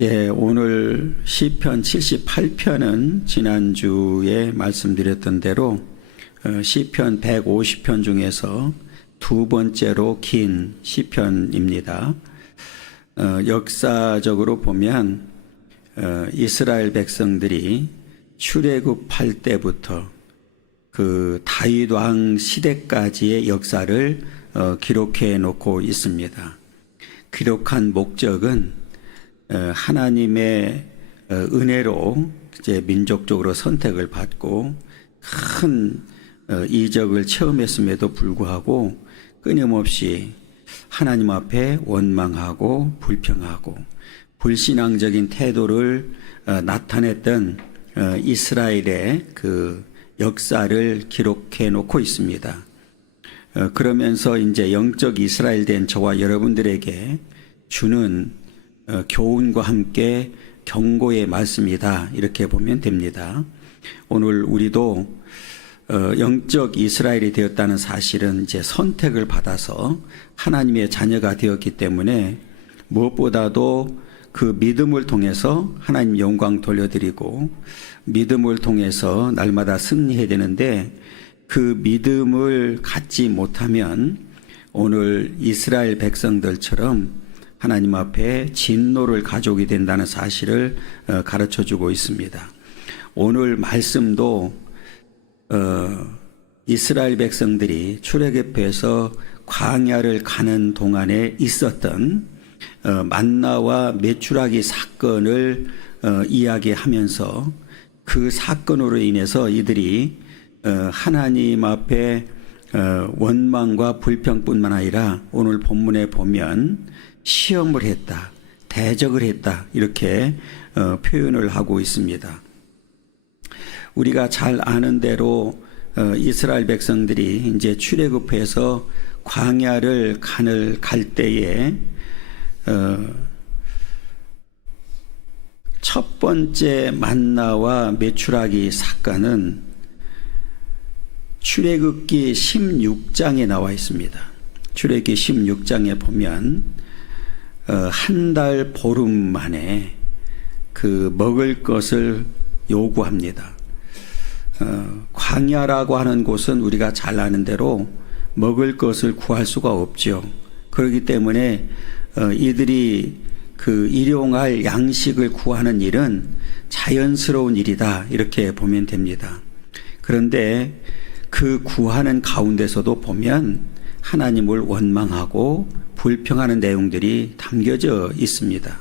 예, 오늘 시편 78편은 지난주에 말씀드렸던 대로 시편 150편 중에서 두 번째로 긴 시편입니다. 역사적으로 보면 이스라엘 백성들이 출애굽할 때부터 그 다윗 왕 시대까지의 역사를 기록해 놓고 있습니다. 기록한 목적은 하나님의 은혜로 이제 민족적으로 선택을 받고 큰 이적을 체험했음에도 불구하고 끊임없이 하나님 앞에 원망하고 불평하고 불신앙적인 태도를 나타냈던 이스라엘의 그 역사를 기록해 놓고 있습니다. 그러면서 이제 영적 이스라엘 된 저와 여러분들에게 주는 교훈과 함께 경고의 말씀이다, 이렇게 보면 됩니다. 오늘 우리도 영적 이스라엘이 되었다는 사실은 이제 선택을 받아서 하나님의 자녀가 되었기 때문에 무엇보다도 그 믿음을 통해서 하나님 영광 돌려드리고 믿음을 통해서 날마다 승리해야 되는데, 그 믿음을 갖지 못하면 오늘 이스라엘 백성들처럼 하나님 앞에 진노를 가져오게 된다는 사실을 가르쳐주고 있습니다. 오늘 말씀도 이스라엘 백성들이 출애굽해서 광야를 가는 동안에 있었던 만나와 메추라기 사건을 이야기하면서 그 사건으로 인해서 이들이 하나님 앞에 원망과 불평뿐만 아니라 오늘 본문에 보면 시험을 했다, 대적을 했다, 이렇게 표현을 하고 있습니다. 우리가 잘 아는 대로 이스라엘 백성들이 이제 출애굽해서 광야를 갈 때에 첫 번째 만나와 메추라기 사건은 출애굽기 16장에 나와 있습니다. 출애굽기 16장에 보면 한 달 보름 만에 그 먹을 것을 요구합니다. 광야라고 하는 곳은 우리가 잘 아는 대로 먹을 것을 구할 수가 없죠. 그렇기 때문에 이들이 그 일용할 양식을 구하는 일은 자연스러운 일이다, 이렇게 보면 됩니다. 그런데 그 구하는 가운데서도 보면 하나님을 원망하고 불평하는 내용들이 담겨져 있습니다.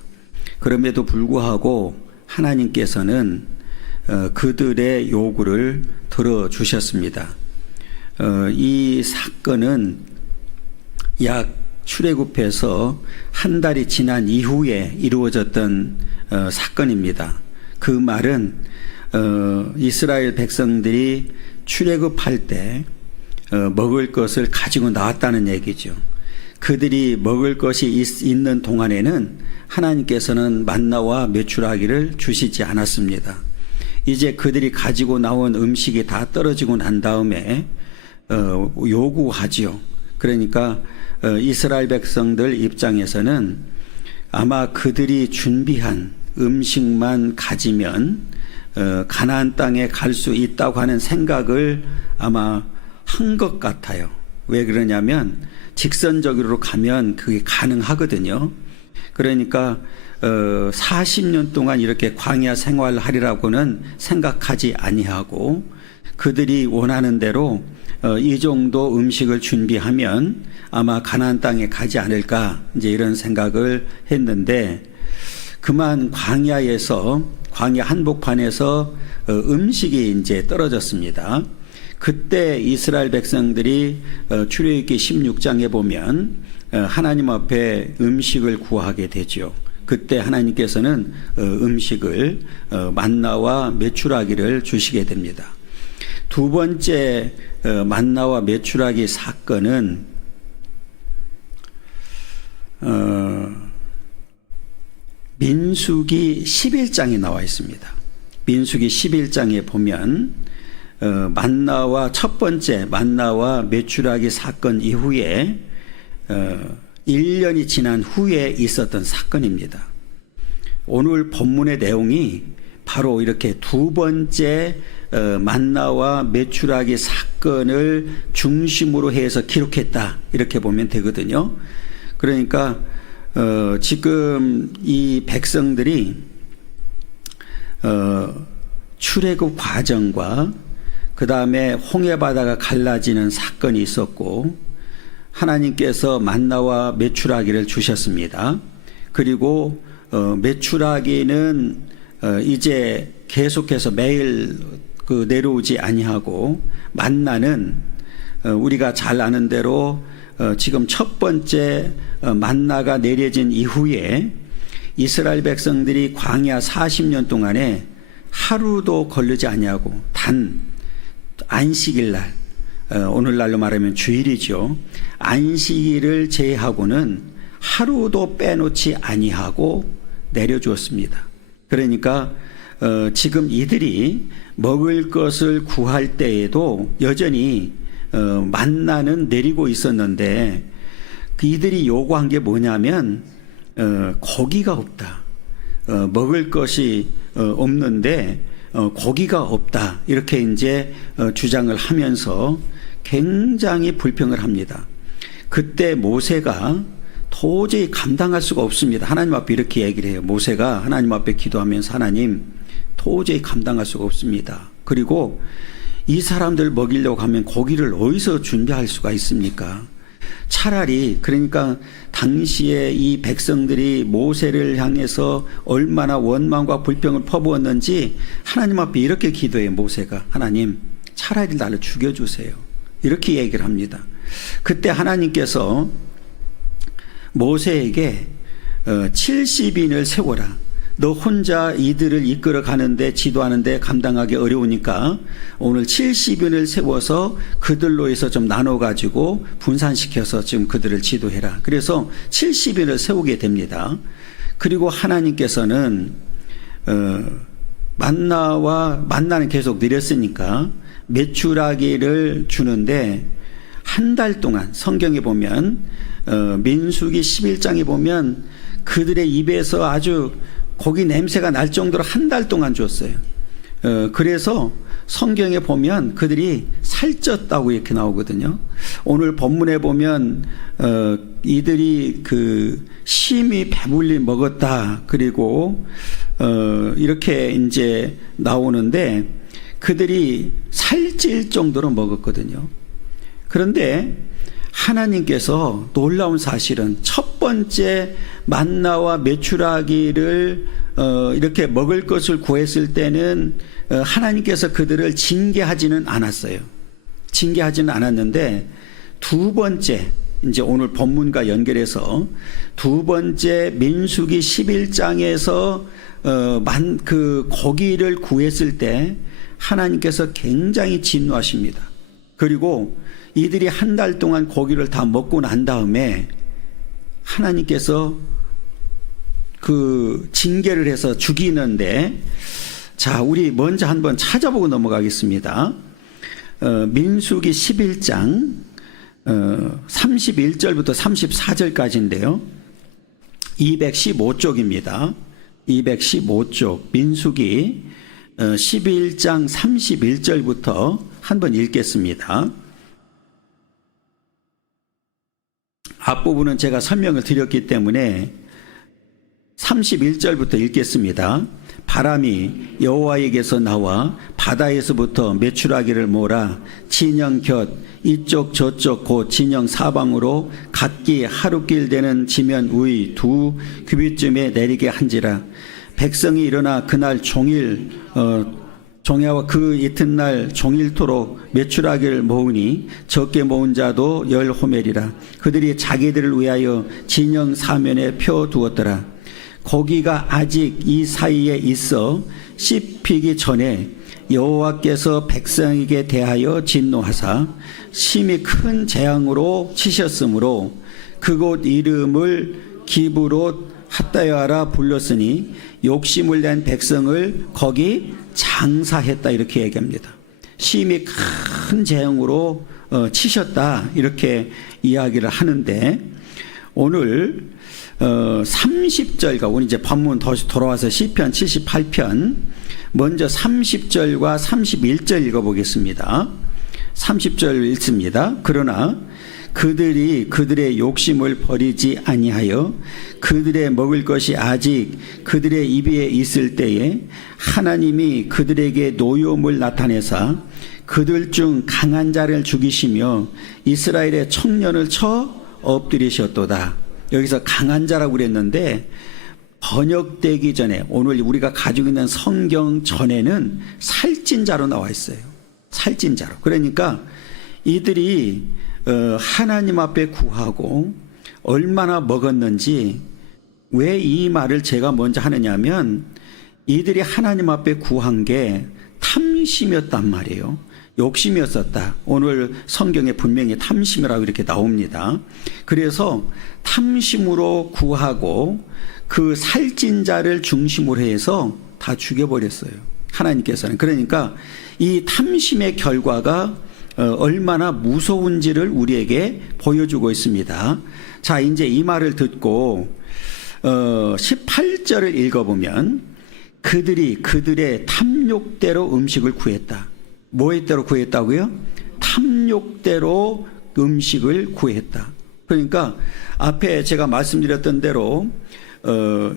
그럼에도 불구하고 하나님께서는 그들의 요구를 들어주셨습니다. 이 사건은 약 출애굽해서 한 달이 지난 이후에 이루어졌던 사건입니다. 그 말은 이스라엘 백성들이 출애굽할 때 먹을 것을 가지고 나왔다는 얘기죠. 그들이 먹을 것이 있는 동안에는 하나님께서는 만나와 메추라기를 주시지 않았습니다. 이제 그들이 가지고 나온 음식이 다 떨어지고 난 다음에 요구하지요. 그러니까 이스라엘 백성들 입장에서는 아마 그들이 준비한 음식만 가지면 가나안 땅에 갈 수 있다고 하는 생각을 아마 한 것 같아요. 왜 그러냐면 직선적으로 가면 그게 가능하거든요. 그러니까 40년 동안 이렇게 광야 생활을 하리라고는 생각하지 아니하고 그들이 원하는 대로 이 정도 음식을 준비하면 아마 가나안 땅에 가지 않을까, 이제 이런 생각을 했는데, 그만 광야에서, 광야 한복판에서 음식이 이제 떨어졌습니다. 그때 이스라엘 백성들이 출애굽기 16장에 보면 하나님 앞에 음식을 구하게 되죠. 그때 하나님께서는 음식을 만나와 메추라기를 주시게 됩니다. 두 번째 만나와 메추라기 사건은 민수기 11장에 나와 있습니다. 민수기 11장에 보면 만나와 첫 번째 만나와 메추라기 사건 이후에 1년이 지난 후에 있었던 사건입니다. 오늘 본문의 내용이 바로 이렇게 두 번째 만나와 메추라기 사건을 중심으로 해서 기록했다, 이렇게 보면 되거든요. 그러니까 지금 이 백성들이 출애굽 과정과 그 다음에 홍해바다가 갈라지는 사건이 있었고, 하나님께서 만나와 메추라기를 주셨습니다. 그리고 메추라기는 이제 계속해서 매일 내려오지 아니하고, 만나는 우리가 잘 아는 대로 지금 첫 번째 만나가 내려진 이후에 이스라엘 백성들이 광야 40년 동안에 하루도 걸리지 아니하고 단 안식일 날, 오늘날로 말하면 주일이죠. 안식일을 제외하고는 하루도 빼놓지 아니하고 내려주었습니다. 그러니까 지금 이들이 먹을 것을 구할 때에도 여전히 만나는 내리고 있었는데, 이들이 요구한 게 뭐냐면 고기가 없다, 먹을 것이 없는데 고기가 없다, 이렇게 이제 주장을 하면서 굉장히 불평을 합니다. 그때 모세가 도저히 감당할 수가 없습니다. 하나님 앞에 이렇게 얘기를 해요. 모세가 하나님 앞에 기도하면서, 하나님, 도저히 감당할 수가 없습니다. 그리고 이 사람들 먹이려고 하면 고기를 어디서 준비할 수가 있습니까? 차라리, 그러니까 당시에 이 백성들이 모세를 향해서 얼마나 원망과 불평을 퍼부었는지 하나님 앞에 이렇게 기도해요. 모세가, 하나님, 차라리 나를 죽여주세요, 이렇게 얘기를 합니다. 그때 하나님께서 모세에게 70인을 세워라, 너 혼자 이들을 이끌어 가는데, 지도하는데 감당하기 어려우니까 오늘 70인을 세워서 그들로 해서 좀 나눠 가지고 분산시켜서 지금 그들을 지도해라. 그래서 70인을 세우게 됩니다. 그리고 하나님께서는 만나는 계속 내렸으니까 메추라기를 주는데, 한 달 동안 성경에 보면 민수기 11장에 보면 그들의 입에서 아주 고기 냄새가 날 정도로 한 달 동안 줬어요. 그래서 성경에 보면 그들이 살쪘다고 이렇게 나오거든요. 오늘 본문에 보면 이들이 심히 배불리 먹었다, 그리고 이렇게 이제 나오는데 그들이 살찔 정도로 먹었거든요. 그런데 하나님께서 놀라운 사실은 첫 번째 만나와 메추라기를 이렇게 먹을 것을 구했을 때는 하나님께서 그들을 징계하지는 않았어요. 징계하지는 않았는데, 두 번째, 이제 오늘 본문과 연결해서 두 번째 민수기 11장에서 그 고기를 구했을 때 하나님께서 굉장히 진노하십니다. 그리고 이들이 한 달 동안 고기를 다 먹고 난 다음에 하나님께서 징계를 해서 죽이는데, 자, 우리 먼저 한번 찾아보고 넘어가겠습니다. 민수기 11장 31절부터 34절까지인데요. 215쪽입니다. 215쪽 민수기 11장 31절부터 한번 읽겠습니다. 앞부분은 제가 설명을 드렸기 때문에 31절부터 읽겠습니다. 바람이 여호와에게서 나와 바다에서부터 메추라기를 몰아 진영 곁 이쪽 저쪽 곧 진영 사방으로 각기 하루길 되는 지면 위 2규빗쯤에 내리게 한지라. 백성이 일어나 그날 종일 종야와 그 이튿날 종일토록 메추라기를 모으니 적게 모은 자도 10호멜이라. 그들이 자기들을 위하여 진영 사면에 펴두었더라. 고기가 아직 이 사이에 있어 씹히기 전에 여호와께서 백성에게 대하여 진노하사 심히 큰 재앙으로 치셨으므로 그곳 이름을 기브롯 핫다여하라 불렀으니 욕심을 낸 백성을 거기 장사했다, 이렇게 얘기합니다. 심히 큰 재앙으로 치셨다, 이렇게 이야기를 하는데, 오늘 30절과 우리 이제 본문 다시 돌아와서 시편 78편 먼저 30절과 31절 읽어보겠습니다. 30절 읽습니다. 그러나 그들이 그들의 욕심을 버리지 아니하여 그들의 먹을 것이 아직 그들의 입에 있을 때에 하나님이 그들에게 노여움을 나타내사 그들 중 강한 자를 죽이시며 이스라엘의 청년을 쳐 엎드리셨도다. 여기서 강한 자라고 그랬는데 번역되기 전에 오늘 우리가 가지고 있는 성경 전에는 살찐 자로 나와 있어요. 살찐 자로. 그러니까 이들이 하나님 앞에 구하고 얼마나 먹었는지 왜 이 말을 제가 먼저 하느냐면 이들이 하나님 앞에 구한 게 탐심이었단 말이에요. 욕심이었었다. 오늘 성경에 분명히 탐심이라고 이렇게 나옵니다. 그래서 탐심으로 구하고 그 살찐 자를 중심으로 해서 다 죽여버렸어요. 하나님께서는. 그러니까 이 탐심의 결과가 얼마나 무서운지를 우리에게 보여주고 있습니다. 자, 이제 이 말을 듣고 18절을 읽어보면 그들이 그들의 탐욕대로 음식을 구했다. 뭐의 대로 구했다고요? 탐욕대로 음식을 구했다. 그러니까 앞에 제가 말씀드렸던 대로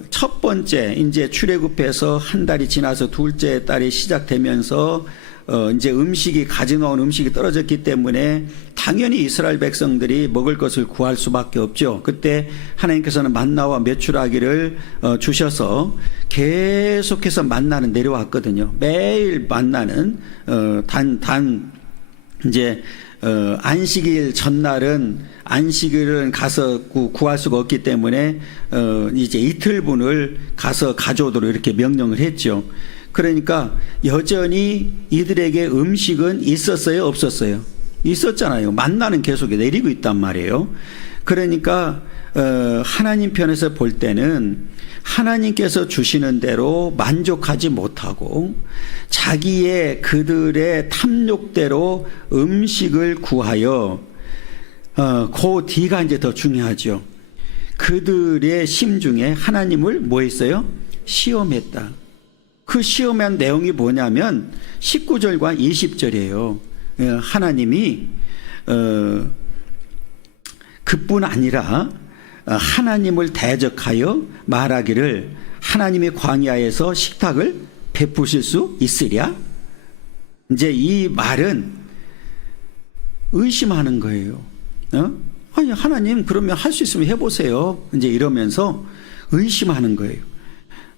첫 번째 이제 출애굽해서 한 달이 지나서 둘째 달이 시작되면서 이제 음식이 가져나온 음식이 떨어졌기 때문에 당연히 이스라엘 백성들이 먹을 것을 구할 수밖에 없죠. 그때 하나님께서는 만나와 메추라기를 주셔서 계속해서 만나는 내려왔거든요. 매일 만나는 이제 안식일 전날은 안식일은 가서 구할 수가 없기 때문에 이제 이틀분을 가서 가져오도록 이렇게 명령을 했죠. 그러니까 여전히 이들에게 음식은 있었어요, 없었어요? 있었잖아요. 만나는 계속 내리고 있단 말이에요. 그러니까 하나님 편에서 볼 때는 하나님께서 주시는 대로 만족하지 못하고 자기의 그들의 탐욕대로 음식을 구하여 그 뒤가 이제 더 중요하죠. 그들의 심중에 하나님을 뭐 했어요? 시험했다. 그 시험한 내용이 뭐냐면 19절과 20절이에요. 하나님이 그뿐 아니라 하나님을 대적하여 말하기를 하나님의 광야에서 식탁을 베푸실 수 있으랴? 이제 이 말은 의심하는 거예요. 아니 하나님 그러면 할 수 있으면 해보세요. 이제 이러면서 의심하는 거예요.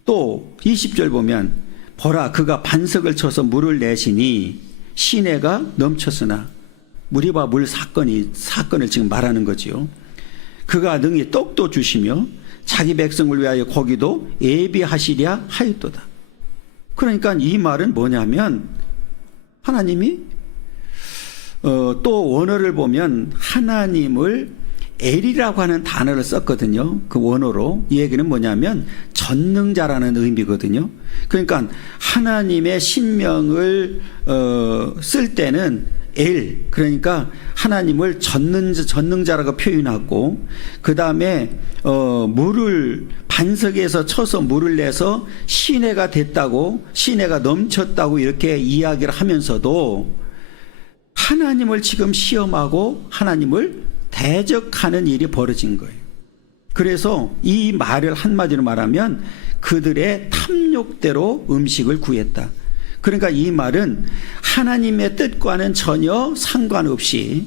또 20절 보면 보라 그가 반석을 쳐서 물을 내시니 시내가 넘쳤으나 무리바 물 사건을 지금 말하는 거지요. 그가 능히 떡도 주시며 자기 백성을 위하여 고기도 예비하시랴 하였도다. 그러니까 이 말은 뭐냐면 하나님이 또 원어를 보면 하나님을 엘이라고 하는 단어를 썼거든요. 그 원어로. 이 얘기는 뭐냐면 전능자라는 의미거든요. 그러니까 하나님의 신명을 쓸 때는 엘, 그러니까 하나님을 전능자라고 표현하고 그 다음에 물을 반석에서 쳐서 물을 내서 시내가 됐다고 시내가 넘쳤다고 이렇게 이야기를 하면서도 하나님을 지금 시험하고 하나님을 대적하는 일이 벌어진 거예요. 그래서 이 말을 한마디로 말하면 그들의 탐욕대로 음식을 구했다. 그러니까 이 말은 하나님의 뜻과는 전혀 상관없이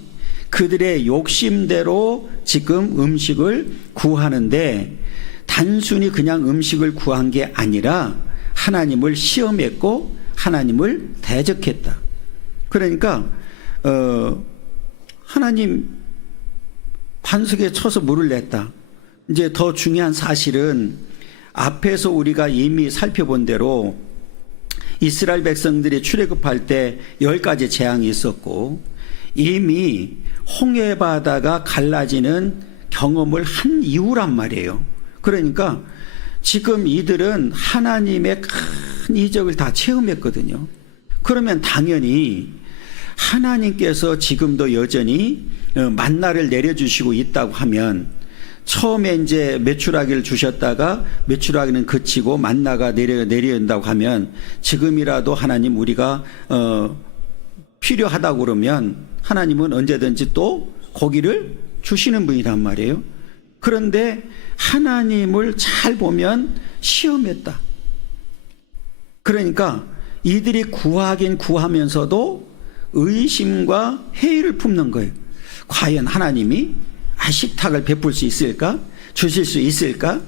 그들의 욕심대로 지금 음식을 구하는데 단순히 그냥 음식을 구한 게 아니라 하나님을 시험했고 하나님을 대적했다. 그러니까 하나님 반석에 쳐서 물을 냈다. 이제 더 중요한 사실은 앞에서 우리가 이미 살펴본 대로 이스라엘 백성들이 출애굽할 때 10가지 재앙이 있었고 이미 홍해바다가 갈라지는 경험을 한 이후란 말이에요. 그러니까 지금 이들은 하나님의 큰 이적을 다 체험했거든요. 그러면 당연히 하나님께서 지금도 여전히 만나를 내려주시고 있다고 하면 처음에 이제 메추라기를 주셨다가 메추라기는 그치고 만나가 내려온다고 하면 지금이라도 하나님 우리가 필요하다고 그러면 하나님은 언제든지 또 고기를 주시는 분이란 말이에요. 그런데 하나님을 잘 보면 시험했다. 그러니까 이들이 구하긴 구하면서도 의심과 회의를 품는 거예요. 과연 하나님이 식탁을 베풀 수 있을까? 주실 수 있을까?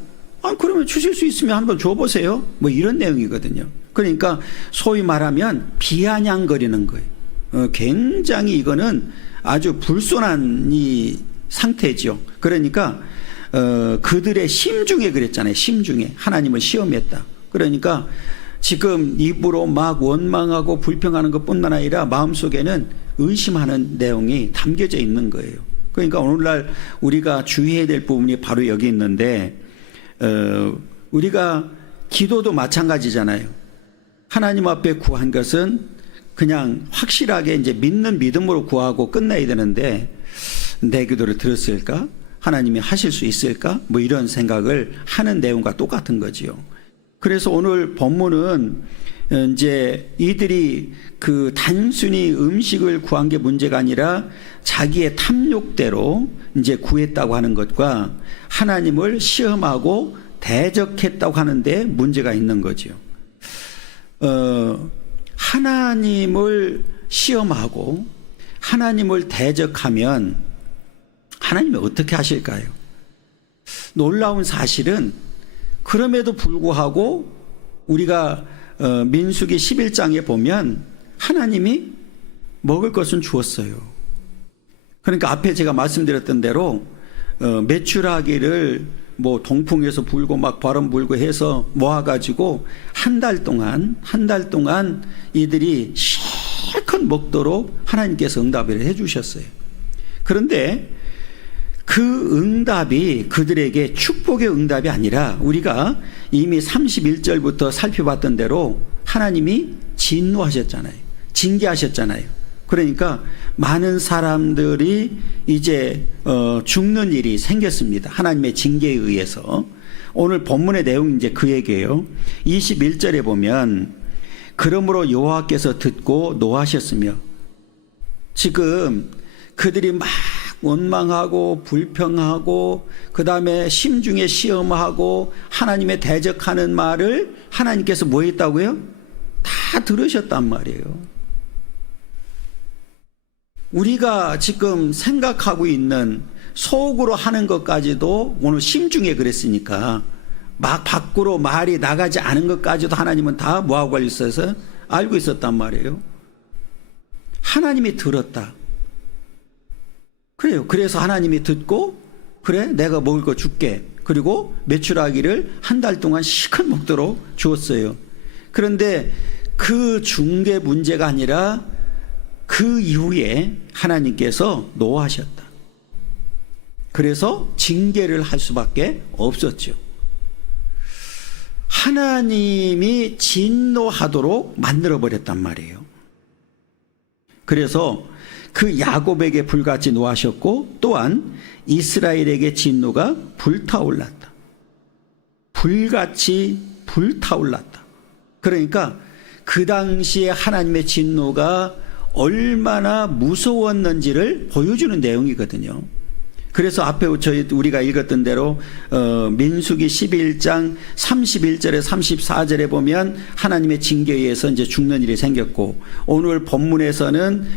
그러면 주실 수 있으면 한번 줘보세요. 뭐 이런 내용이거든요. 그러니까 소위 말하면 비아냥거리는 거예요. 굉장히 이거는 아주 불손한 이 상태죠. 그러니까 그들의 심중에 그랬잖아요. 심중에 하나님을 시험했다. 그러니까 지금 입으로 막 원망하고 불평하는 것뿐만 아니라 마음속에는 의심하는 내용이 담겨져 있는 거예요. 그러니까 오늘날 우리가 주의해야 될 부분이 바로 여기 있는데, 우리가 기도도 마찬가지잖아요. 하나님 앞에 구한 것은 그냥 확실하게 이제 믿는 믿음으로 구하고 끝내야 되는데, 내 기도를 들었을까? 하나님이 하실 수 있을까? 뭐 이런 생각을 하는 내용과 똑같은 거지요. 그래서 오늘 본문은 이제 이들이 그 단순히 음식을 구한 게 문제가 아니라 자기의 탐욕대로 이제 구했다고 하는 것과 하나님을 시험하고 대적했다고 하는데 문제가 있는 거죠. 하나님을 시험하고 하나님을 대적하면 하나님이 어떻게 하실까요? 놀라운 사실은 그럼에도 불구하고 우리가 민수기 11장에 보면 하나님이 먹을 것은 주었어요. 그러니까 앞에 제가 말씀드렸던 대로 메추라기를 뭐 동풍에서 불고 막 바람 불고 해서 모아가지고 한 달 동안 이들이 실컷 먹도록 하나님께서 응답을 해주셨어요. 그런데 그 응답이 그들에게 축복의 응답이 아니라 우리가 이미 31절부터 살펴봤던 대로 하나님이 진노하셨잖아요. 징계하셨잖아요. 그러니까 많은 사람들이 이제 죽는 일이 생겼습니다. 하나님의 징계에 의해서. 오늘 본문의 내용이 이제 그 얘기예요. 21절에 보면 그러므로 여호와께서 듣고 노하셨으며, 지금 그들이 막 원망하고 불평하고 그 다음에 심중에 시험하고 하나님의 대적하는 말을 하나님께서 뭐 했다고요? 다 들으셨단 말이에요. 우리가 지금 생각하고 있는 속으로 하는 것까지도 오늘 심중에 그랬으니까 막 밖으로 말이 나가지 않은 것까지도 하나님은 다 뭐하고 있어서 알고 있었단 말이에요. 하나님이 들었다. 그래요. 그래서 하나님이 듣고, 그래 내가 먹을 거 줄게. 그리고 메추라기를 한 달 동안 실컷 먹도록 주었어요. 그런데 그 준 게 문제가 아니라 그 이후에 하나님께서 노하셨다. 그래서 징계를 할 수밖에 없었죠. 하나님이 진노하도록 만들어버렸단 말이에요. 그래서 그 야곱에게 불같이 노하셨고, 또한 이스라엘에게 진노가 불타올랐다. 불같이 불타올랐다. 그러니까 그 당시에 하나님의 진노가 얼마나 무서웠는지를 보여주는 내용이거든요. 그래서 앞에 우리가 읽었던 대로 민수기 11장 31절에 34절에 보면 하나님의 징계에 의해서 이제 죽는 일이 생겼고, 오늘 본문에서는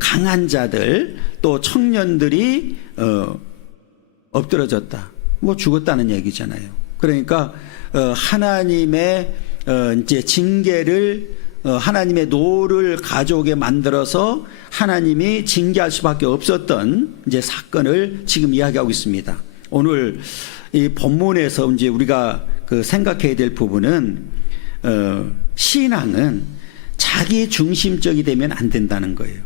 강한 자들 또 청년들이 엎드러졌다, 뭐 죽었다는 얘기잖아요. 그러니까 하나님의 이제 징계를 하나님의 노를 가져오게 만들어서 하나님이 징계할 수밖에 없었던 이제 사건을 지금 이야기하고 있습니다. 오늘 이 본문에서 이제 우리가 생각해야 될 부분은 신앙은 자기 중심적이 되면 안 된다는 거예요.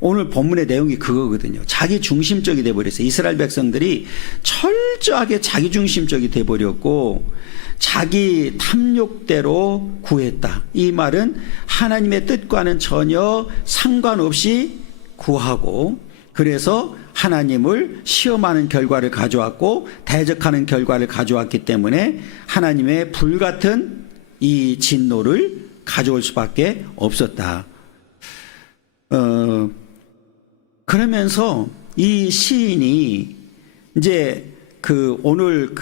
오늘 본문의 내용이 그거거든요. 자기 중심적이 돼버렸어요. 이스라엘 백성들이 철저하게 자기 중심적이 돼버렸고 자기 탐욕대로 구했다. 이 말은 하나님의 뜻과는 전혀 상관없이 구하고 그래서 하나님을 시험하는 결과를 가져왔고 대적하는 결과를 가져왔기 때문에 하나님의 불같은 이 진노를 가져올 수밖에 없었다. 그러면서 이 시인이 이제 오늘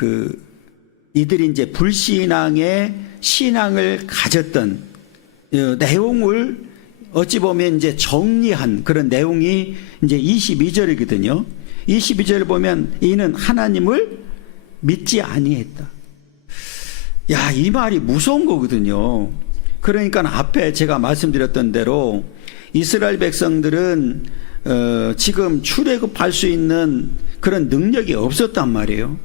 이들이 이제 불신앙의 신앙을 가졌던 내용을 어찌 보면 이제 정리한 그런 내용이 이제 22절이거든요. 22절을 보면 이는 하나님을 믿지 아니했다. 야, 이 말이 무서운 거거든요. 그러니까 앞에 제가 말씀드렸던 대로 이스라엘 백성들은 지금 출애굽할 수 있는 그런 능력이 없었단 말이에요.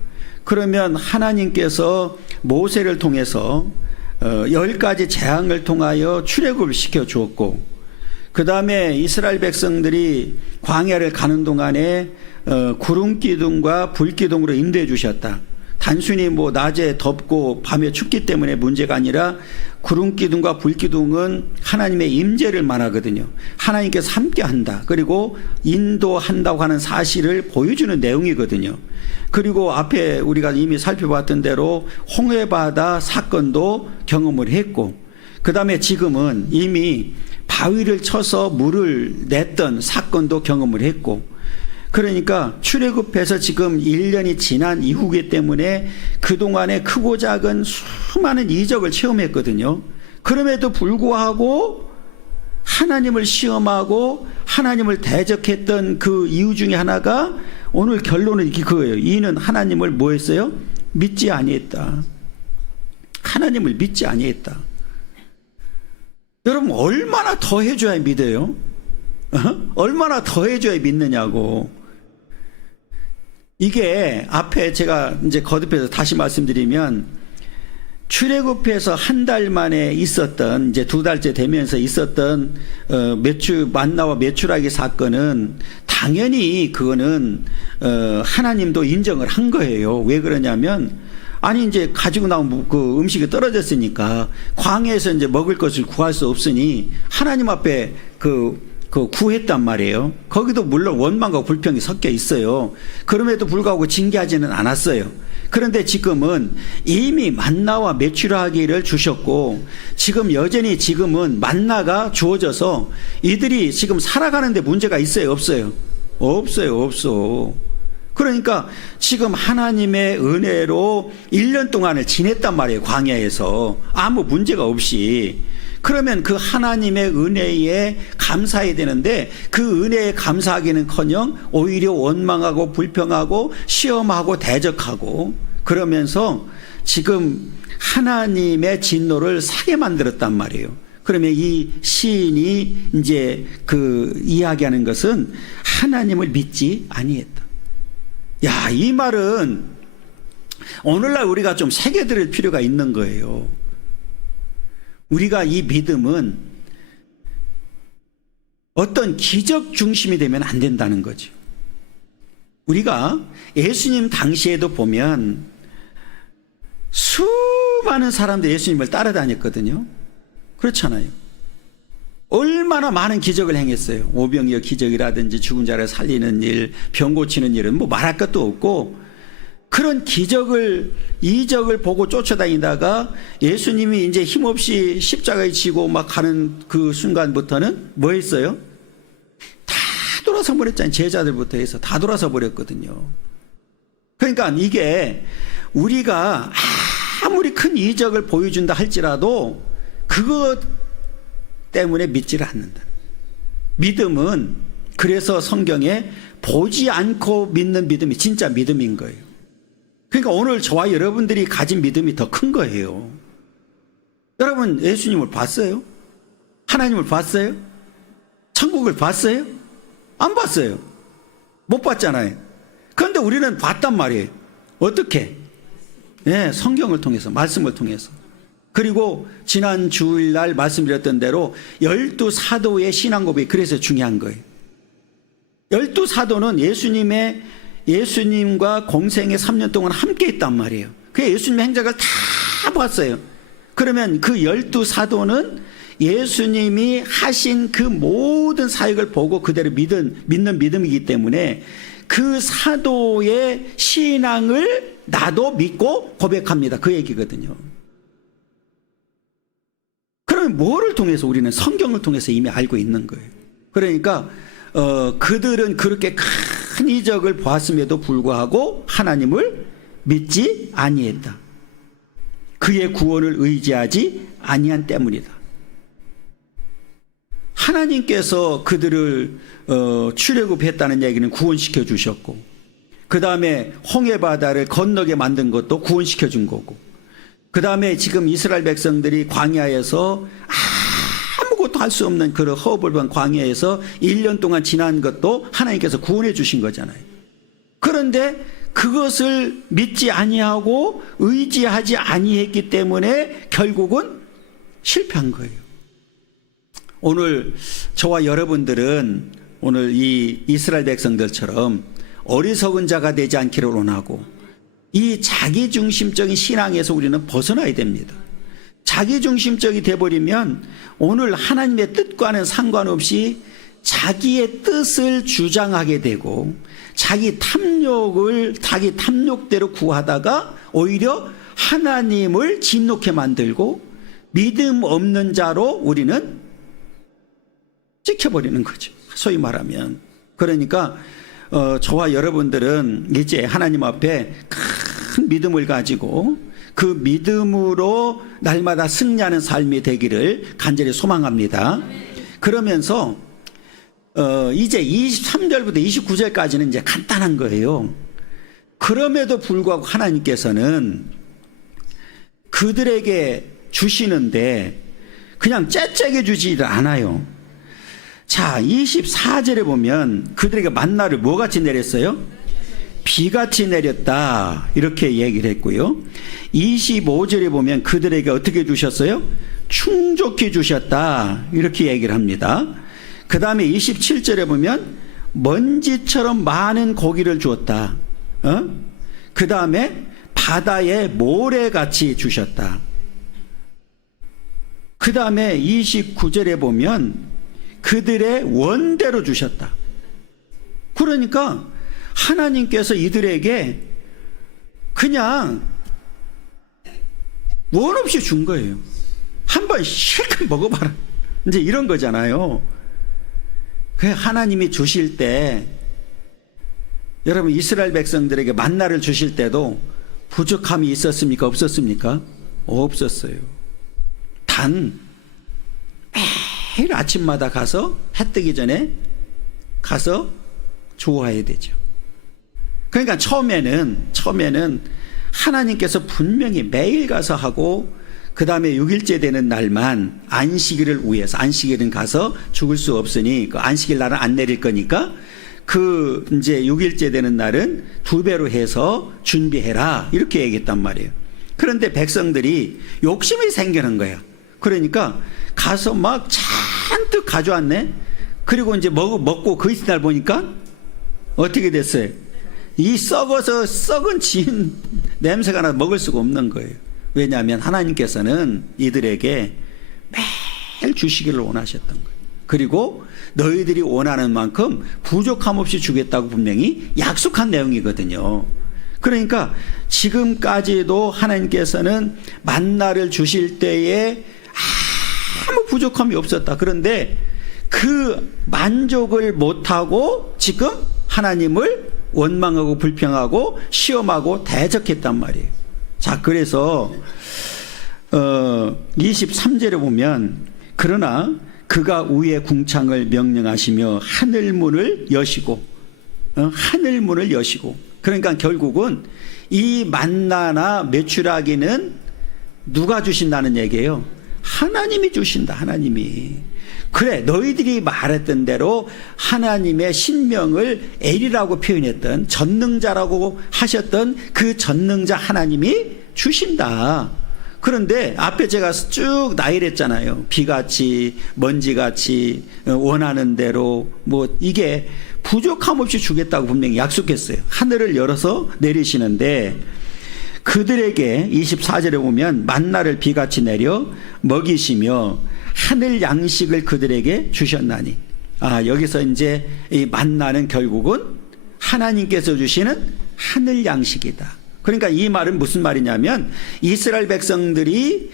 그러면 하나님께서 모세를 통해서 10가지 재앙을 통하여 출애굽을 시켜 주었고, 그 다음에 이스라엘 백성들이 광야를 가는 동안에 구름 기둥과 불 기둥으로 인도해 주셨다. 단순히 뭐 낮에 덥고 밤에 춥기 때문에 문제가 아니라 구름 기둥과 불 기둥은 하나님의 임재를 말하거든요. 하나님께서 함께 한다. 그리고 인도한다고 하는 사실을 보여주는 내용이거든요. 그리고 앞에 우리가 이미 살펴봤던 대로 홍해바다 사건도 경험을 했고, 그 다음에 지금은 이미 바위를 쳐서 물을 냈던 사건도 경험을 했고, 그러니까 출애굽해서 지금 1년이 지난 이후기 때문에 그동안에 크고 작은 수많은 이적을 체험했거든요. 그럼에도 불구하고 하나님을 시험하고 하나님을 대적했던 그 이유 중에 하나가 오늘 결론은 그거예요. 이는 하나님을 뭐 했어요? 믿지 아니했다. 하나님을 믿지 아니했다. 여러분, 얼마나 더 해줘야 믿어요? 얼마나 더 해줘야 믿느냐고. 이게 앞에 제가 이제 거듭해서 다시 말씀드리면, 출애굽해서 한 달 만에 있었던, 이제 2달째 되면서 있었던 만나와 메추라기 사건은 당연히 그거는 하나님도 인정을 한 거예요. 왜 그러냐면, 아니 이제 가지고 나온 그 음식이 떨어졌으니까 광야에서 이제 먹을 것을 구할 수 없으니 하나님 앞에 구했단 말이에요. 거기도 물론 원망과 불평이 섞여 있어요. 그럼에도 불구하고 징계하지는 않았어요. 그런데 지금은 이미 만나와 메추라기를 주셨고, 지금 여전히 지금은 만나가 주어져서 이들이 지금 살아가는데 문제가 있어요, 없어요? 없어. 그러니까 지금 하나님의 은혜로 1년 동안을 지냈단 말이에요, 광야에서. 아무 문제가 없이. 그러면 그 하나님의 은혜에 감사해야 되는데, 그 은혜에 감사하기는커녕 오히려 원망하고 불평하고 시험하고 대적하고, 그러면서 지금 하나님의 진노를 사게 만들었단 말이에요. 그러면 이 시인이 이제 이야기하는 것은 하나님을 믿지 아니했다. 야, 이 말은 오늘날 우리가 좀 새겨들을 필요가 있는 거예요. 우리가 이 믿음은 어떤 기적 중심이 되면 안 된다는 거죠. 우리가 예수님 당시에도 보면 수많은 사람들이 예수님을 따라다녔거든요. 그렇잖아요. 얼마나 많은 기적을 행했어요. 오병이어 기적이라든지 죽은 자를 살리는 일, 병 고치는 일은 뭐 말할 것도 없고, 그런 이적을 보고 쫓아다니다가 예수님이 이제 힘없이 십자가에 지고 막 가는 그 순간부터는 뭐 했어요? 다 돌아서 버렸잖아요. 제자들부터 해서 다 돌아서 버렸거든요. 그러니까 이게 우리가 아무리 큰 이적을 보여준다 할지라도 그것 때문에 믿지를 않는다. 믿음은 그래서 성경에 보지 않고 믿는 믿음이 진짜 믿음인 거예요. 그러니까 오늘 저와 여러분들이 가진 믿음이 더 큰 거예요. 여러분, 예수님을 봤어요? 하나님을 봤어요? 천국을 봤어요? 안 봤어요. 못 봤잖아요. 그런데 우리는 봤단 말이에요. 어떻게? 네, 성경을 통해서, 말씀을 통해서. 그리고 지난 주일날 말씀드렸던 대로 12사도의 신앙 고백이 그래서 중요한 거예요. 12사도는 예수님과 공생의 3년 동안 함께 했단 말이에요. 그 예수님의 행적을 다 봤어요. 그러면 그 12사도는 예수님이 하신 그 모든 사역을 보고 그대로 믿는 믿음이기 때문에 그 사도의 신앙을 나도 믿고 고백합니다. 그 얘기거든요. 그러면 뭐를 통해서 우리는 성경을 통해서 이미 알고 있는 거예요. 그러니까 그들은 그렇게 큰 이적을 보았음에도 불구하고 하나님을 믿지 아니했다. 그의 구원을 의지하지 아니한 때문이다. 하나님께서 그들을 출애굽했다는 얘기는 구원시켜 주셨고, 그 다음에 홍해바다를 건너게 만든 것도 구원시켜 준 거고, 그 다음에 지금 이스라엘 백성들이 광야에서 아무것도 할 수 없는 그런 허벌한 광야에서 1년 동안 지난 것도 하나님께서 구원해 주신 거잖아요. 그런데 그것을 믿지 아니하고 의지하지 아니했기 때문에 결국은 실패한 거예요. 오늘 저와 여러분들은 오늘 이 이스라엘 백성들처럼 어리석은 자가 되지 않기를 원하고, 이 자기중심적인 신앙에서 우리는 벗어나야 됩니다. 자기중심적이 돼버리면 오늘 하나님의 뜻과는 상관없이 자기의 뜻을 주장하게 되고 자기 탐욕대로 구하다가 오히려 하나님을 진노케 만들고 믿음 없는 자로 우리는 찍혀버리는 거죠. 소위 말하면. 그러니까 저와 여러분들은 이제 하나님 앞에 큰 믿음을 가지고 그 믿음으로 날마다 승리하는 삶이 되기를 간절히 소망합니다. 그러면서 이제 23절부터 29절까지는 이제 간단한 거예요. 그럼에도 불구하고 하나님께서는 그들에게 주시는데 그냥 째째게 주지 않아요. 자, 24절에 보면 그들에게 만나를 뭐같이 내렸어요? 비같이 내렸다, 이렇게 얘기를 했고요. 25절에 보면 그들에게 어떻게 주셨어요? 충족히 주셨다, 이렇게 얘기를 합니다. 그 다음에 27절에 보면 먼지처럼 많은 고기를 주었다. 그 다음에 바다에 모래같이 주셨다. 그 다음에 29절에 보면 그들의 원대로 주셨다. 그러니까 하나님께서 이들에게 그냥 원 없이 준 거예요. 한번 실컷 먹어봐라, 이제 이런 거잖아요. 하나님이 주실 때, 여러분 이스라엘 백성들에게 만나를 주실 때도 부족함이 있었습니까? 없었습니까? 없었어요. 단 매일 아침마다 가서 해 뜨기 전에 가서 주워야 되죠. 그러니까 처음에는 하나님께서 분명히 매일 가서 하고, 그 다음에 6일째 되는 날만 안식일을 위해서, 안식일은 가서 죽을 수 없으니 그 안식일 날은 안 내릴 거니까 그 이제 6일째 되는 날은 2배로 해서 준비해라, 이렇게 얘기했단 말이에요. 그런데 백성들이 욕심이 생기는 거야. 그러니까 가서 막 잔뜩 가져왔네. 그리고 이제 먹고 그 이튿날 보니까 어떻게 됐어요? 이 썩은 진 냄새가 나서 먹을 수가 없는 거예요. 왜냐하면 하나님께서는 이들에게 매일 주시기를 원하셨던 거예요. 그리고 너희들이 원하는 만큼 부족함 없이 주겠다고 분명히 약속한 내용이거든요. 그러니까 지금까지도 하나님께서는 만나를 주실 때에 아무 부족함이 없었다. 그런데 그 만족을 못하고 지금 하나님을 원망하고 불평하고 시험하고 대적했단 말이에요. 자, 그래서 23절에 보면 그러나 그가 위의 궁창을 명령하시며 하늘문을 여시고, 하늘문을 여시고, 그러니까 결국은 이 만나나 메추라기는 누가 주신다는 얘기예요? 하나님이 주신다. 하나님이. 그래, 너희들이 말했던 대로 하나님의 신명을 엘이라고 표현했던, 전능자라고 하셨던 그 전능자 하나님이 주신다. 그런데 앞에 제가 쭉 나열했잖아요. 비같이, 먼지같이, 원하는 대로, 뭐 이게 부족함 없이 주겠다고 분명히 약속했어요. 하늘을 열어서 내리시는데, 그들에게 24절에 보면 만나를 비같이 내려 먹이시며 하늘 양식을 그들에게 주셨나니. 여기서 이제 이 만나는 결국은 하나님께서 주시는 하늘 양식이다. 그러니까 이 말은 무슨 말이냐면 이스라엘 백성들이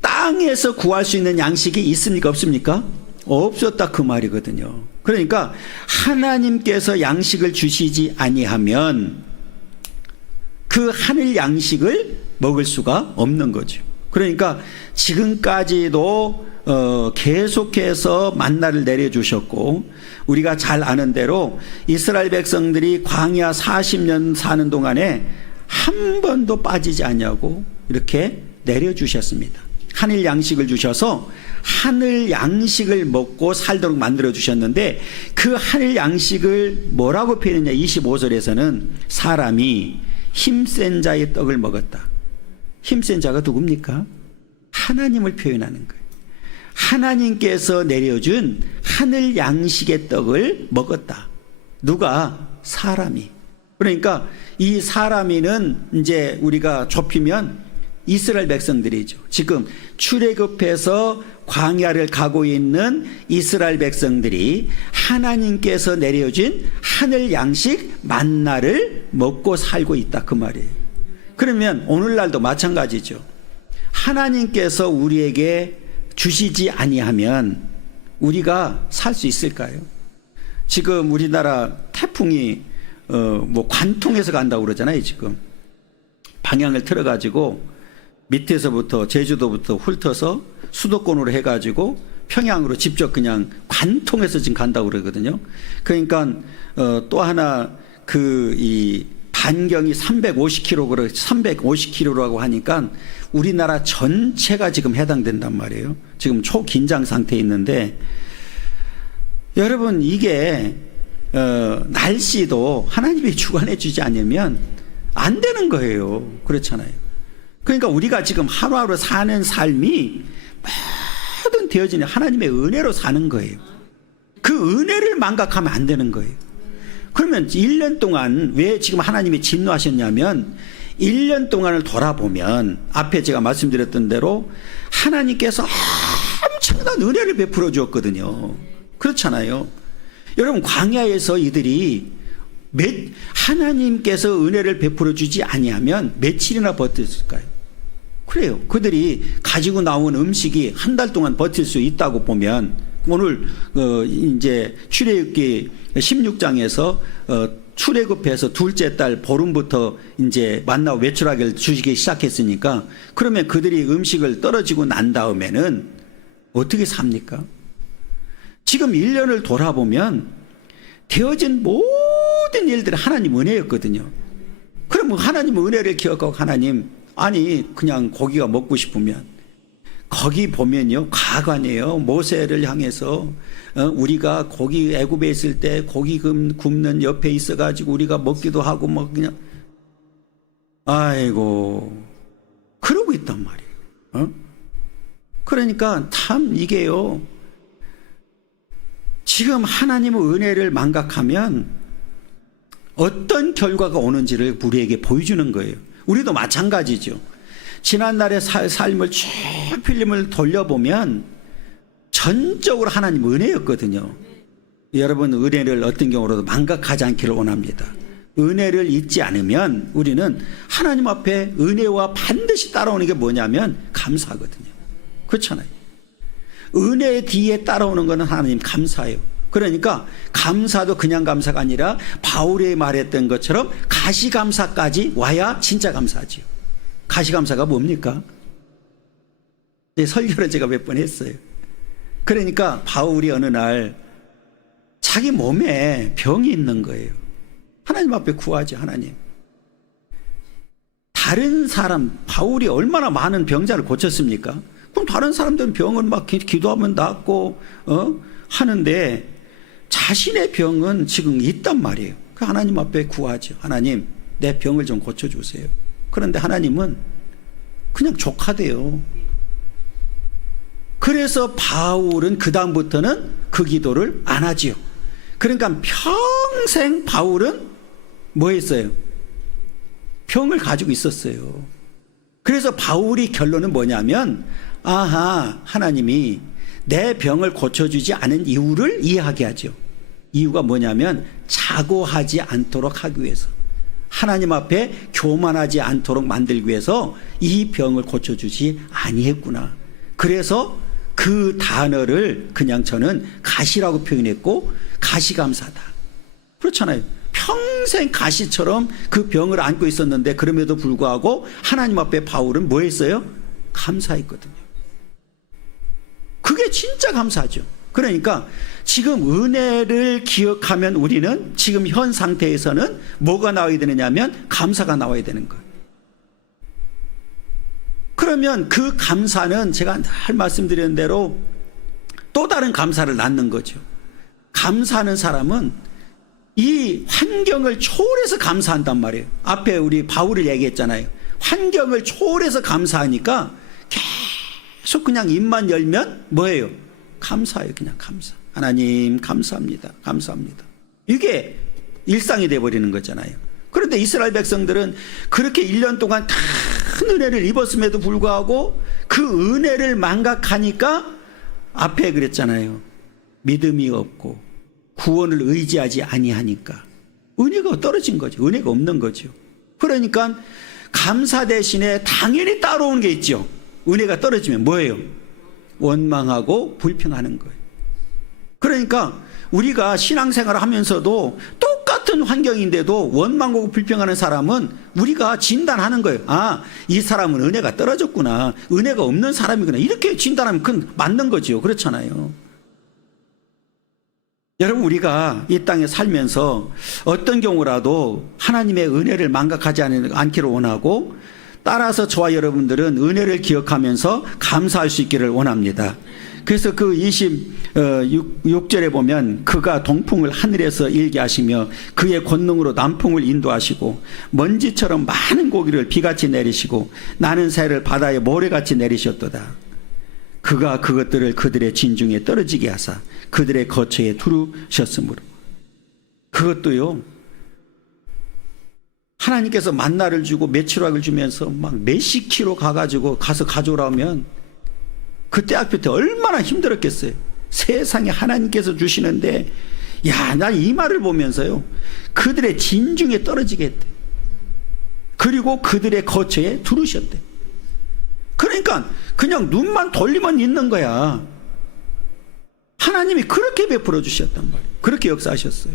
땅에서 구할 수 있는 양식이 있습니까? 없습니까? 없었다 그 말이거든요. 그러니까 하나님께서 양식을 주시지 아니하면 그 하늘 양식을 먹을 수가 없는 거죠. 그러니까 지금까지도 계속해서 만나를 내려주셨고, 우리가 잘 아는 대로 이스라엘 백성들이 광야 40년 사는 동안에 한 번도 빠지지 않냐고 이렇게 내려주셨습니다. 하늘 양식을 주셔서 하늘 양식을 먹고 살도록 만들어 주셨는데, 그 하늘 양식을 뭐라고 표현했냐. 25절에서는 사람이 힘센 자의 떡을 먹었다. 힘센 자가 누굽니까? 하나님을 표현하는 거예요. 하나님께서 내려준 하늘 양식의 떡을 먹었다. 누가? 사람이. 그러니까 이 사람이는 이제 우리가 좁히면 이스라엘 백성들이죠. 지금 출애굽해서 광야를 가고 있는 이스라엘 백성들이 하나님께서 내려준 하늘 양식 만나를 먹고 살고 있다 그 말이에요. 그러면 오늘날도 마찬가지죠. 하나님께서 우리에게 주시지 아니하면 우리가 살 수 있을까요? 지금 우리나라 태풍이 관통해서 간다고 그러잖아요. 지금 방향을 틀어가지고 밑에서부터 제주도부터 훑어서 수도권으로 해가지고 평양으로 직접 그냥 관통해서 지금 간다고 그러거든요. 그러니까 또 하나 이 반경이 350km라고 하니까 우리나라 전체가 지금 해당된단 말이에요. 지금 초긴장 상태에 있는데, 여러분 이게 날씨도 하나님이 주관해 주지 않으면 안 되는 거예요. 그렇잖아요. 그러니까 우리가 지금 하루하루 사는 삶이 모든 되어지는 하나님의 은혜로 사는 거예요. 그 은혜를 망각하면 안 되는 거예요. 그러면 1년 동안 왜 지금 하나님이 진노하셨냐면 1년 동안을 돌아보면 앞에 제가 말씀드렸던 대로 하나님께서 엄청난 은혜를 베풀어 주었거든요. 그렇잖아요. 여러분 광야에서 이들이 하나님께서 은혜를 베풀어 주지 아니하면 며칠이나 버텼을까요? 그래요. 그들이 가지고 나온 음식이 한 달 동안 버틸 수 있다고 보면 오늘 이제 출애굽기 16장에서 출애굽해서 둘째 달 보름부터 이제 만나 외출하기를 주시기 시작했으니까, 그러면 그들이 음식을 떨어지고 난 다음에는 어떻게 삽니까? 지금 1년을 돌아보면 되어진 모든 일들이 하나님 은혜였거든요. 그럼 하나님 은혜를 기억하고 하나님, 아니 그냥 고기가 먹고 싶으면 거기 보면요 가관이에요. 모세를 향해서 우리가 고기 애굽에 있을 때 고기 굽는 옆에 있어가지고 우리가 먹기도 하고 뭐 그냥 아이고 그러고 있단 말이에요. 그러니까 참 이게요, 지금 하나님의 은혜를 망각하면 어떤 결과가 오는지를 우리에게 보여주는 거예요. 우리도 마찬가지죠. 지난날의 삶을 쭉 필름을 돌려보면 전적으로 하나님 은혜였거든요. 여러분 은혜를 어떤 경우로도 망각하지 않기를 원합니다. 은혜를 잊지 않으면 우리는 하나님 앞에 은혜와 반드시 따라오는 게 뭐냐면 감사거든요. 그렇잖아요. 은혜 뒤에 따라오는 것은 하나님 감사예요. 그러니까 감사도 그냥 감사가 아니라 바울이 말했던 것처럼 가시감사까지 와야 진짜 감사지요. 가시감사가 뭡니까? 설교를 제가 몇 번 했어요. 그러니까 바울이 어느 날 자기 몸에 병이 있는 거예요. 하나님 앞에 구하죠. 하나님, 다른 사람, 바울이 얼마나 많은 병자를 고쳤습니까? 그럼 다른 사람들은 병은 막 기도하면 낫고 하는데 자신의 병은 지금 있단 말이에요. 그 하나님 앞에 구하죠. 하나님, 내 병을 좀 고쳐주세요. 그런데 하나님은 그냥 족하대요. 그래서 바울은 그 다음부터는 그 기도를 안 하지요. 그러니까 평생 바울은 뭐 했어요? 병을 가지고 있었어요. 그래서 바울이 결론은 뭐냐면, 아하, 하나님이 내 병을 고쳐주지 않은 이유를 이해하게 하죠. 이유가 뭐냐면 자고하지 않도록 하기 위해서, 하나님 앞에 교만하지 않도록 만들기 위해서 이 병을 고쳐주지 아니했구나. 그래서 그 단어를 그냥 저는 가시라고 표현했고, 가시감사다. 그렇잖아요. 평생 가시처럼 그 병을 안고 있었는데 그럼에도 불구하고 하나님 앞에 바울은 뭐 했어요? 감사했거든요. 그게 진짜 감사죠. 그러니까 지금 은혜를 기억하면 우리는 지금 현 상태에서는 뭐가 나와야 되느냐면 감사가 나와야 되는 거예요. 그러면 그 감사는 제가 늘 말씀드리는 대로 또 다른 감사를 낳는 거죠. 감사하는 사람은 이 환경을 초월해서 감사한단 말이에요. 앞에 우리 바울을 얘기했잖아요. 환경을 초월해서 감사하니까 계속 그냥 입만 열면 뭐예요? 감사해요. 그냥 감사. 하나님 감사합니다. 감사합니다. 이게 일상이 돼버리는 거잖아요. 그런데 이스라엘 백성들은 그렇게 1년 동안 큰 은혜를 입었음에도 불구하고 그 은혜를 망각하니까 앞에 그랬잖아요. 믿음이 없고 구원을 의지하지 아니하니까 은혜가 떨어진 거죠. 은혜가 없는 거죠. 그러니까 감사 대신에 당연히 따라오는 게 있죠. 은혜가 떨어지면 뭐예요? 원망하고 불평하는 거예요. 그러니까 우리가 신앙생활을 하면서도 똑같은 환경인데도 원망하고 불평하는 사람은 우리가 진단하는 거예요. 아, 이 사람은 은혜가 떨어졌구나. 은혜가 없는 사람이구나. 이렇게 진단하면 그건 맞는 거지요. 그렇잖아요. 여러분, 우리가 이 땅에 살면서 어떤 경우라도 하나님의 은혜를 망각하지 않기를 원하고, 따라서 저와 여러분들은 은혜를 기억하면서 감사할 수 있기를 원합니다. 그래서 그 26절에 보면 그가 동풍을 하늘에서 일게 하시며 그의 권능으로 남풍을 인도하시고 먼지처럼 많은 고기를 비같이 내리시고 나는 새를 바다에 모래같이 내리셨도다. 그가 그것들을 그들의 진중에 떨어지게 하사 그들의 거처에 두르셨으므로. 그것도요, 하나님께서 만나를 주고 메추락을 주면서 막 몇십 킬로 가가지고 가서 가져오라면 그때 앞에 얼마나 힘들었겠어요. 세상에 하나님께서 주시는데, 야, 난 이 말을 보면서요, 그들의 진중에 떨어지게 했대. 그리고 그들의 거처에 두르셨대. 그러니까 그냥 눈만 돌리면 있는 거야. 하나님이 그렇게 베풀어 주셨단 말이에요. 그렇게 역사하셨어요.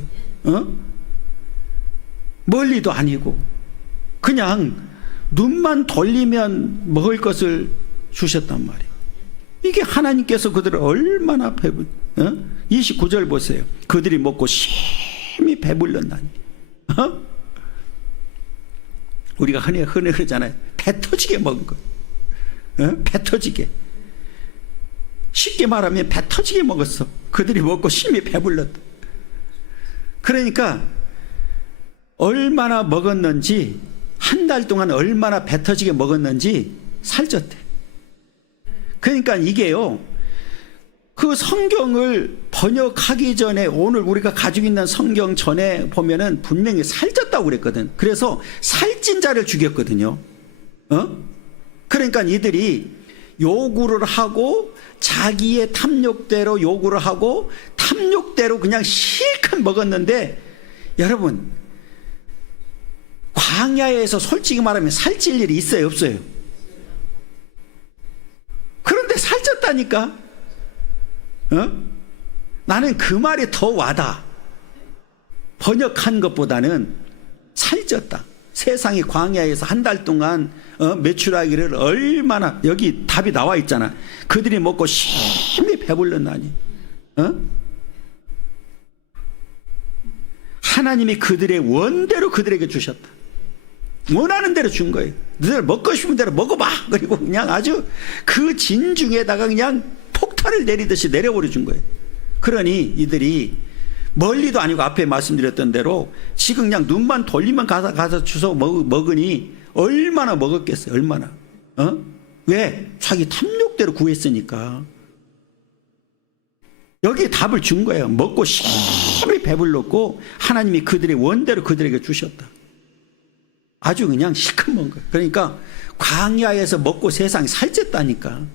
멀리도 아니고 그냥 눈만 돌리면 먹을 것을 주셨단 말이에요. 이게 하나님께서 그들을 얼마나 29절 보세요. 그들이 먹고 심히 배불렀나니. 우리가 흔히 그러잖아요. 배 터지게 먹은 거예요. 배 터지게. 쉽게 말하면 배 터지게 먹었어. 그들이 먹고 심히 배불렀다. 그러니까 얼마나 먹었는지, 한 달 동안 얼마나 배 터지게 먹었는지 살쪘대. 그러니까 이게요, 그 성경을 번역하기 전에, 오늘 우리가 가지고 있는 성경 전에 보면은 분명히 살쪘다고 그랬거든. 그래서 살찐 자를 죽였거든요. 그러니까 이들이 요구를 하고 자기의 탐욕대로 요구를 하고 탐욕대로 그냥 실컷 먹었는데, 여러분, 광야에서 솔직히 말하면 살찔 일이 있어요, 없어요? 그런데 살쪘다니까. 나는 그 말이 더 와닿아. 번역한 것보다는 살쪘다. 세상의 광야에서 한 달 동안 메추라기를 얼마나, 여기 답이 나와 있잖아. 그들이 먹고 심히 배불렀나니. 하나님이 그들의 원대로 그들에게 주셨다. 원하는 대로 준 거예요. 너희들 먹고 싶은 대로 먹어봐. 그리고 그냥 아주 그 진중에다가 그냥 폭탄을 내리듯이 내려버려 준 거예요. 그러니 이들이 멀리도 아니고 앞에 말씀드렸던 대로 지금 그냥 눈만 돌리면 가서 주워 먹으니 얼마나 먹었겠어요. 얼마나. 왜? 자기 탐욕대로 구했으니까. 여기에 답을 준 거예요. 먹고 심히 배불렀고 하나님이 그들의 원대로 그들에게 주셨다. 아주 그냥 실컷 먹은 거예요. 그러니까 광야에서 먹고 세상이 살쪘다니까.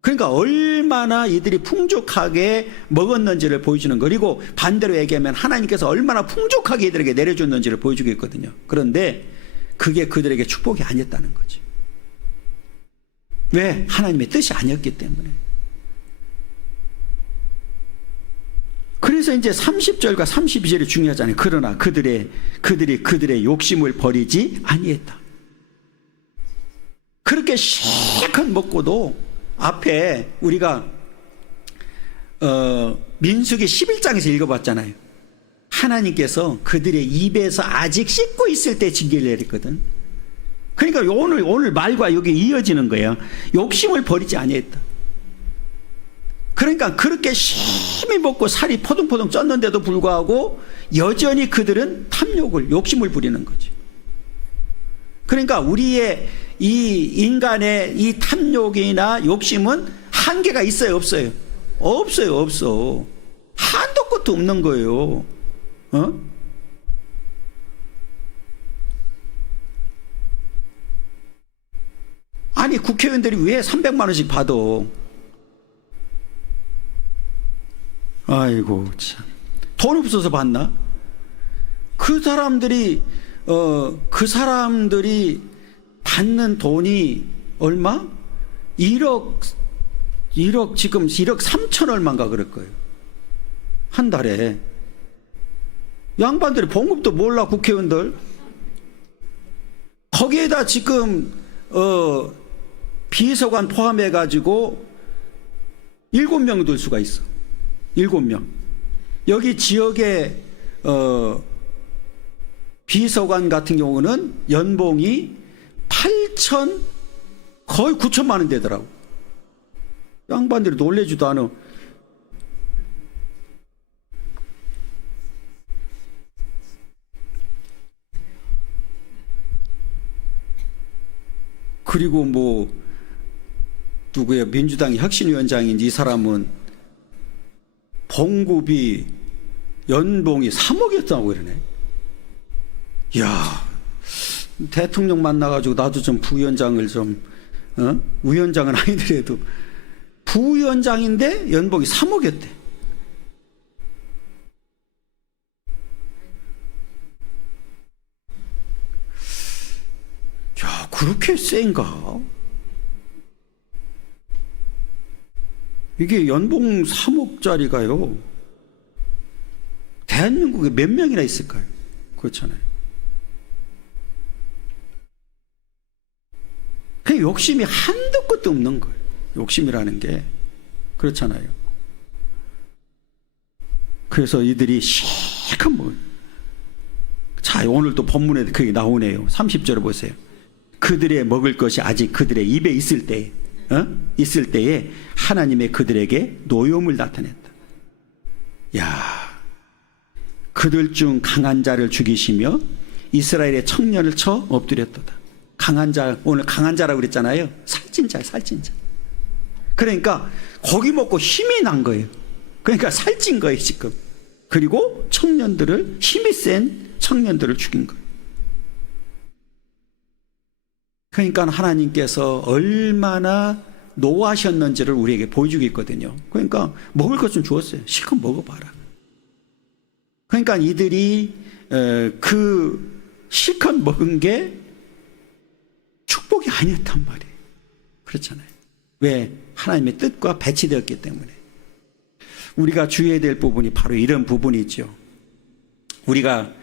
그러니까 얼마나 이들이 풍족하게 먹었는지를 보여주는 거. 그리고 반대로 얘기하면 하나님께서 얼마나 풍족하게 이들에게 내려줬는지를 보여주겠거든요. 그런데 그게 그들에게 축복이 아니었다는 거죠. 왜? 하나님의 뜻이 아니었기 때문에. 그래서 이제 30절과 32절이 중요하잖아요. 그러나 그들이 그들의 욕심을 버리지 아니했다. 그렇게 실컷 먹고도 앞에 우리가 민수기 11장에서 읽어봤잖아요. 하나님께서 그들의 입에서 아직 씹고 있을 때 징계를 내렸거든. 그러니까 오늘 말과 여기 이어지는 거예요. 욕심을 버리지 아니했다. 그러니까 그렇게 심히 먹고 살이 포동포동 쪘는데도 불구하고 여전히 그들은 탐욕을, 욕심을 부리는 거지. 그러니까 우리의 이 인간의 이 탐욕이나 욕심은 한계가 있어요, 없어요? 없어요, 없어. 한도 끝도 없는 거예요. 아니, 국회의원들이 왜 300만 원씩 받아? 아이고, 참. 돈 없어서 받나? 그 사람들이 받는 돈이 얼마? 1억 지금 1억 3천 얼마인가 그럴 거예요. 한 달에. 양반들이 봉급도 몰라, 국회의원들. 거기에다 지금 비서관 포함해가지고 7명 들 수가 있어. 7명. 여기 지역의 비서관 같은 경우는 연봉이 8천 거의 9천만 원 되더라고. 양반들이 놀래지도 않아. 그리고 뭐 누구야, 민주당 혁신위원장인지 이 사람은 봉급이 연봉이 3억이었다고 그러네. 이야, 대통령 만나가지고 나도 좀 부위원장을 좀, 위원장은 아니더라도 부위원장인데 연봉이 3억이었대. 야, 그렇게 센가? 이게 연봉 3억짜리가요. 대한민국에 몇 명이나 있을까요? 그렇잖아요. 그 욕심이 한도 끝도 없는 거예요. 욕심이라는 게. 그렇잖아요. 그래서 이들이 실컷 먹어요. 자, 오늘 또 본문에 그게 나오네요. 30절을 보세요. 그들의 먹을 것이 아직 그들의 입에 있을 때에 하나님의 그들에게 노여움을 나타냈다. 야, 그들 중 강한 자를 죽이시며 이스라엘의 청년을 쳐 엎드렸도다. 강한 자, 오늘 강한 자라고 그랬잖아요. 살찐 자. 그러니까 고기 먹고 힘이 난 거예요. 그러니까 살찐 거예요, 지금. 그리고 청년들을, 힘이 센 청년들을 죽인 거예요. 그러니까 하나님께서 얼마나 노하셨는지를 우리에게 보여주고 있거든요. 그러니까 먹을 것 좀 주었어요. 실컷 먹어봐라. 그러니까 이들이 그 실컷 먹은 게 축복이 아니었단 말이에요. 그렇잖아요. 왜? 하나님의 뜻과 배치되었기 때문에. 우리가 주의해야 될 부분이 바로 이런 부분이죠. 우리가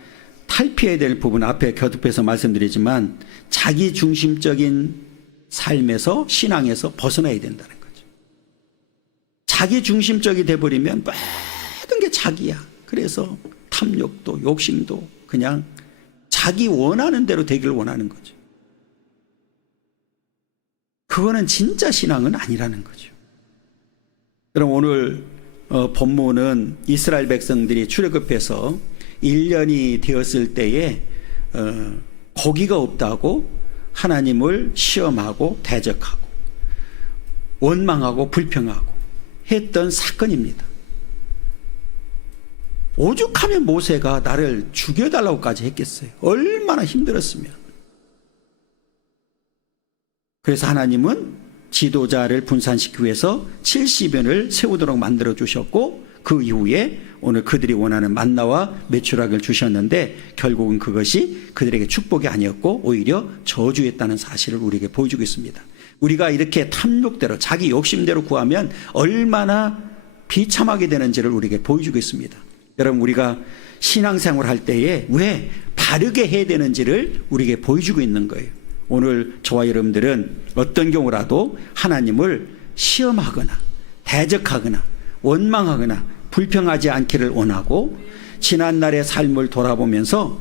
탈피해야 될 부분, 앞에 거듭해서 말씀드리지만 자기중심적인 삶에서, 신앙에서 벗어나야 된다는 거죠. 자기중심적이 돼버리면 모든 게 자기야. 그래서 탐욕도 욕심도 그냥 자기 원하는 대로 되기를 원하는 거죠. 그거는 진짜 신앙은 아니라는 거죠. 그럼 오늘 본문은 이스라엘 백성들이 출애굽해서 1년이 되었을 때에 고기가 없다고 하나님을 시험하고 대적하고 원망하고 불평하고 했던 사건입니다. 오죽하면 모세가 나를 죽여달라고까지 했겠어요. 얼마나 힘들었으면. 그래서 하나님은 지도자를 분산시키기 위해서 70연을 세우도록 만들어 주셨고, 그 이후에 오늘 그들이 원하는 만나와 메추락을 주셨는데, 결국은 그것이 그들에게 축복이 아니었고 오히려 저주였다는 사실을 우리에게 보여주고 있습니다. 우리가 이렇게 탐욕대로 자기 욕심대로 구하면 얼마나 비참하게 되는지를 우리에게 보여주고 있습니다. 여러분, 우리가 신앙생활 할 때에 왜 바르게 해야 되는지를 우리에게 보여주고 있는 거예요. 오늘 저와 여러분들은 어떤 경우라도 하나님을 시험하거나 대적하거나 원망하거나 불평하지 않기를 원하고, 지난날의 삶을 돌아보면서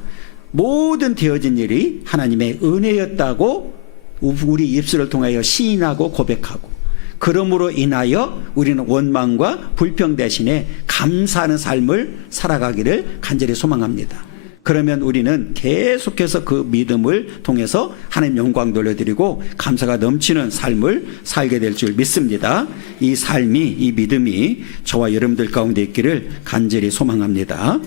모든 되어진 일이 하나님의 은혜였다고 우리 입술을 통하여 시인하고 고백하고, 그러므로 인하여 우리는 원망과 불평 대신에 감사하는 삶을 살아가기를 간절히 소망합니다. 그러면 우리는 계속해서 그 믿음을 통해서 하나님 영광 돌려드리고 감사가 넘치는 삶을 살게 될 줄 믿습니다. 이 삶이, 이 믿음이 저와 여러분들 가운데 있기를 간절히 소망합니다.